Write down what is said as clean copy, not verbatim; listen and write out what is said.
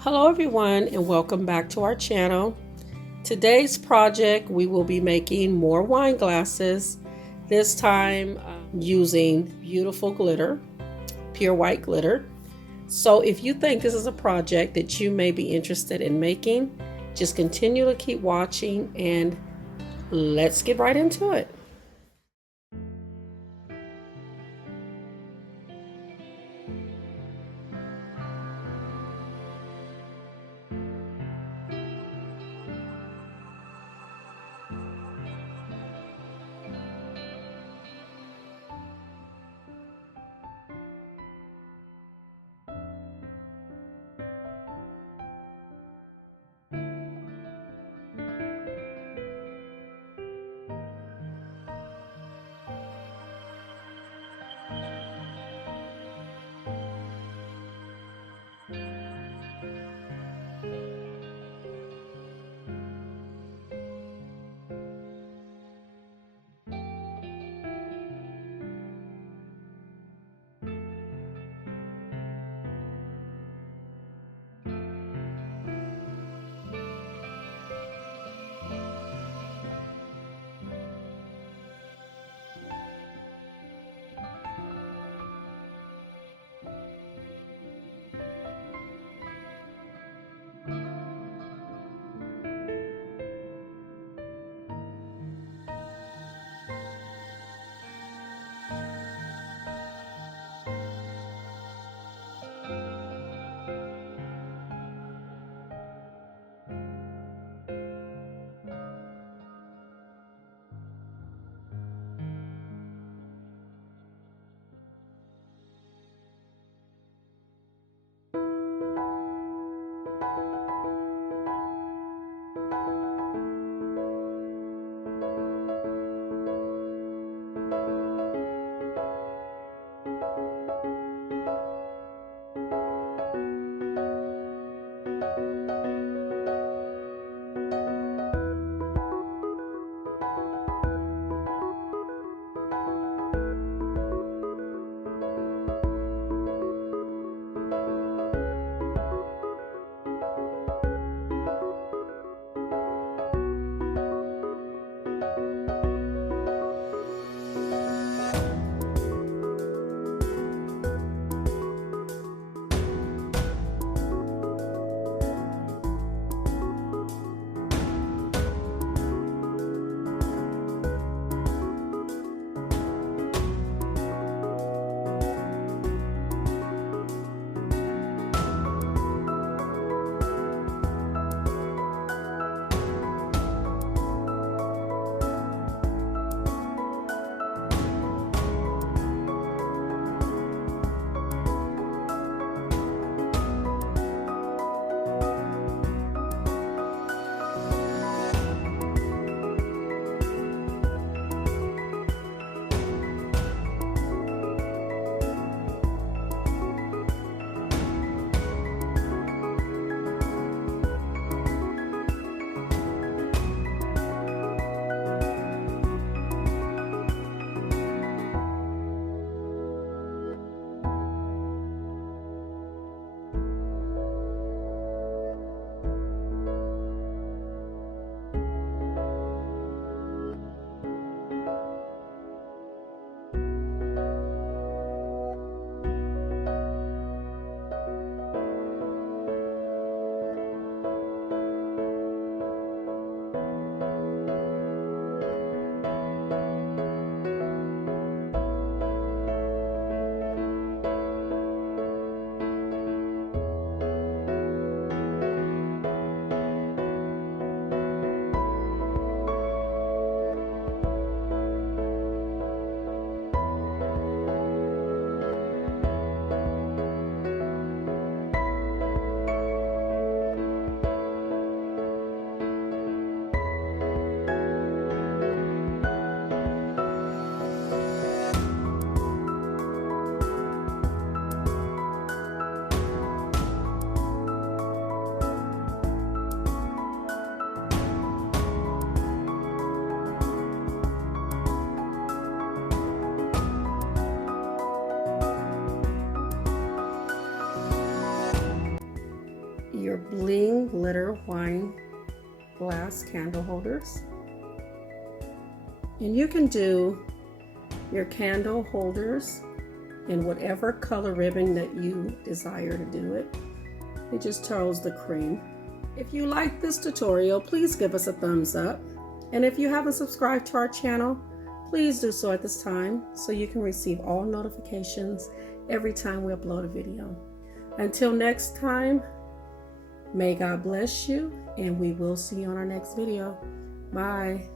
Hello everyone and welcome back to our channel. Today's project we will be making more wine glasses, this time using beautiful glitter, pure white glitter. So if you think this is a project that you may be interested in making, just continue to keep watching and let's get right into it. your bling glitter wine glass candle holders. And you can do your candle holders in whatever color ribbon that you desire to do it. It just chose the cream. If you like this tutorial, please give us a thumbs up. And if you haven't subscribed to our channel, please do so at this time so you can receive all notifications every time we upload a video. Until next time, may God bless you, and we will see you on our next video. Bye.